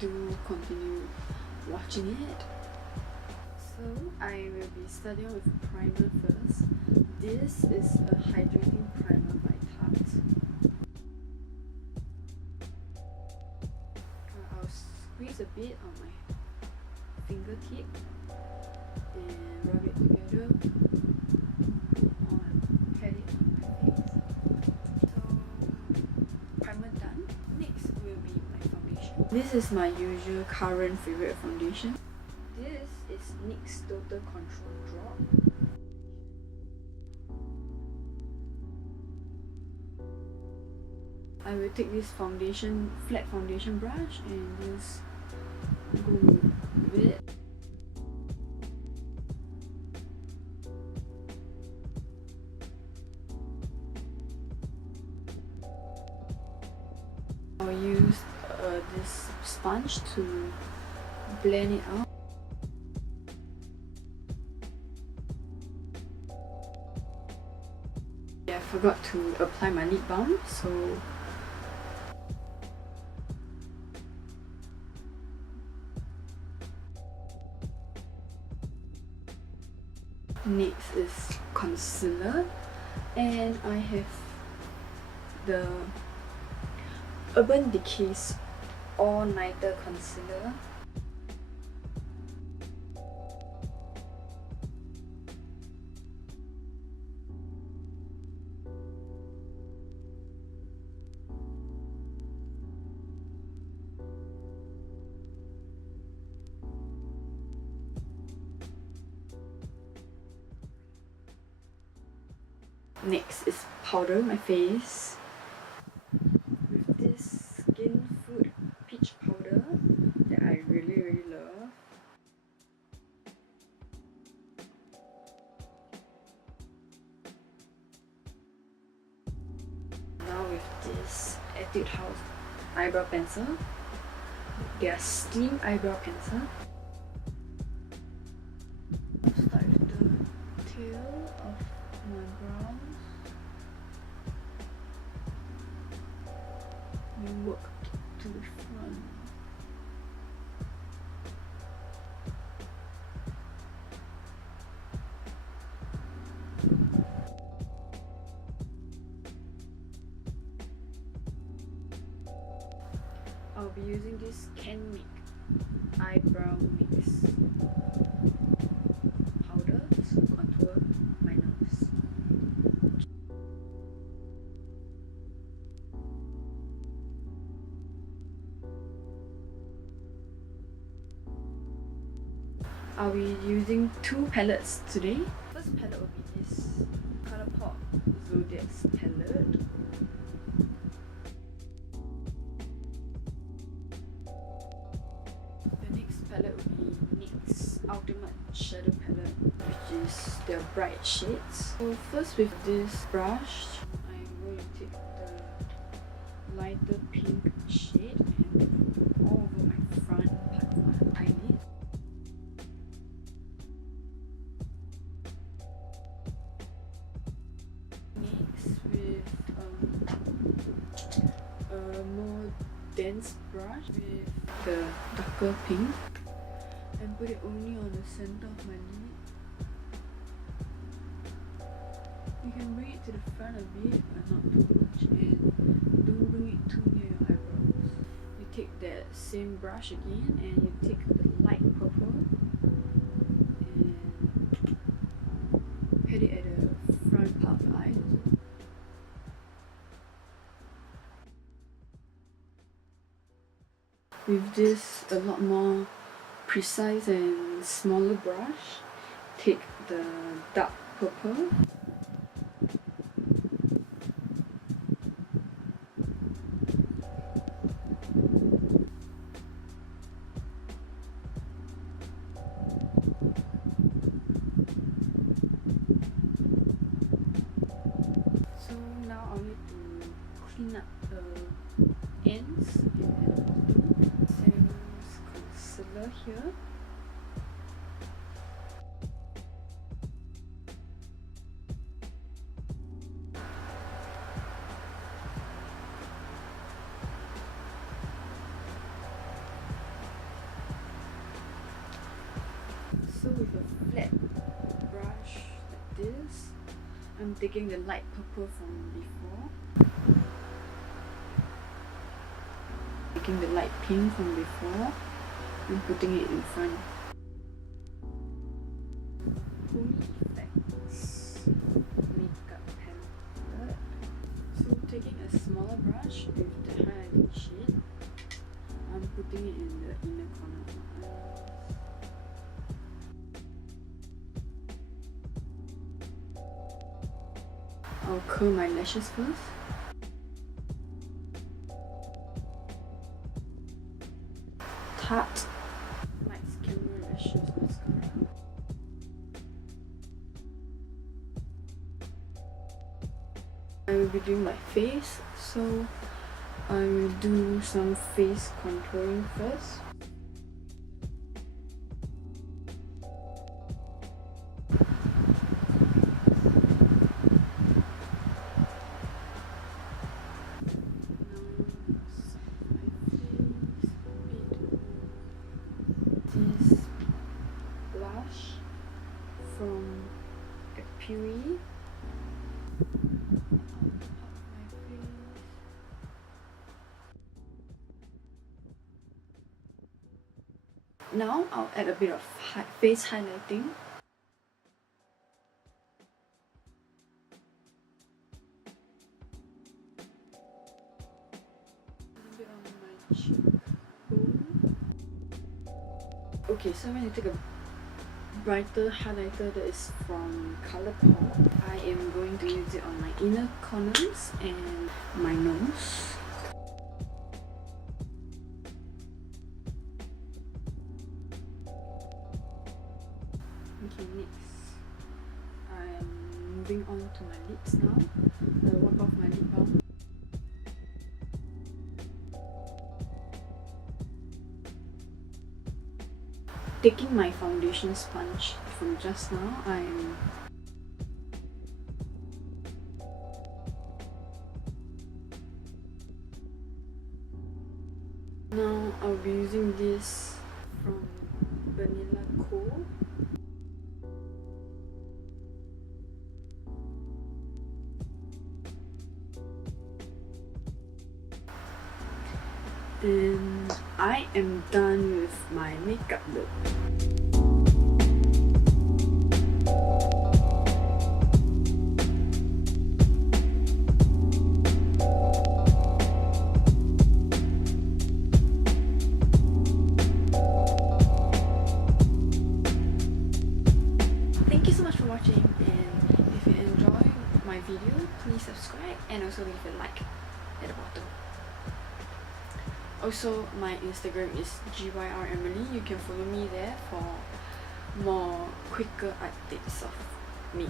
do continue watching it. So I will be starting with primer first. This is a hydrating primer by Tarte. I'll squeeze a bit on my fingertip and rub it together on, pat it on my face. So primer done. Next will be my foundation. This is my usual current favorite foundation. This is NYX's Total Control Drop. I will take this foundation, flat foundation brush and just go with it. I'll use this sponge to blend it out. I forgot to apply my lip balm, so next is concealer, and I have the Urban Decay's All Nighter Concealer. Next is powder my face with this Skinfood peach powder that I really love. Now with this Etude House eyebrow pencil, their steam eyebrow pencil. I'll start with the tail of my brows. We work to the front. I'll be using this Canmake eyebrow mix powder to contour my nose. I'll be using two palettes today. First palette will be this Colourpop Zodiac palette. The next palette will be NYX's Ultimate Shadow Palette, which is their bright shades. So first with this brush, I'm going to take the lighter pink shade and put all over my front part of my eyelid. With a more dense brush with the darker pink, and put it only on the center of my lid. You can bring it to the front a bit, but not too much, and don't bring it too near your eyebrows. You take that same brush again and you take the light purple and pat it at the front part of the eye. With this a lot more precise and smaller brush, take the dark purple so now I'll need to clean up the ends and the bottom. Saem Concealer here. this. I'm taking the light purple from before. Taking the light pink from before and putting it in front. Home Effects makeup palette. So taking a smaller brush with the highlighting shade, I'm putting it in the inner corner of my eyes. I'll curl my lashes first. Tarte Camera Lashes mascara. I will be doing my face, so I will do some face contouring first. This blush from Apieu. Now I'll add a bit of face highlighting. A bit on my cheekbone. Okay, so I'm going to take a brighter highlighter that is from Colourpop. I am going to use it on my inner corners and my nose. Okay, next I am moving on to my lips now. I'll wipe off my lip balm. Taking my foundation sponge from just now, now I'll be using this from Banila. And I am done with my makeup look. Thank you so much for watching, and if you enjoy my video, please subscribe and also leave a like at the bottom. Also, my Instagram is gyremily. You can follow me there for more quicker updates of me.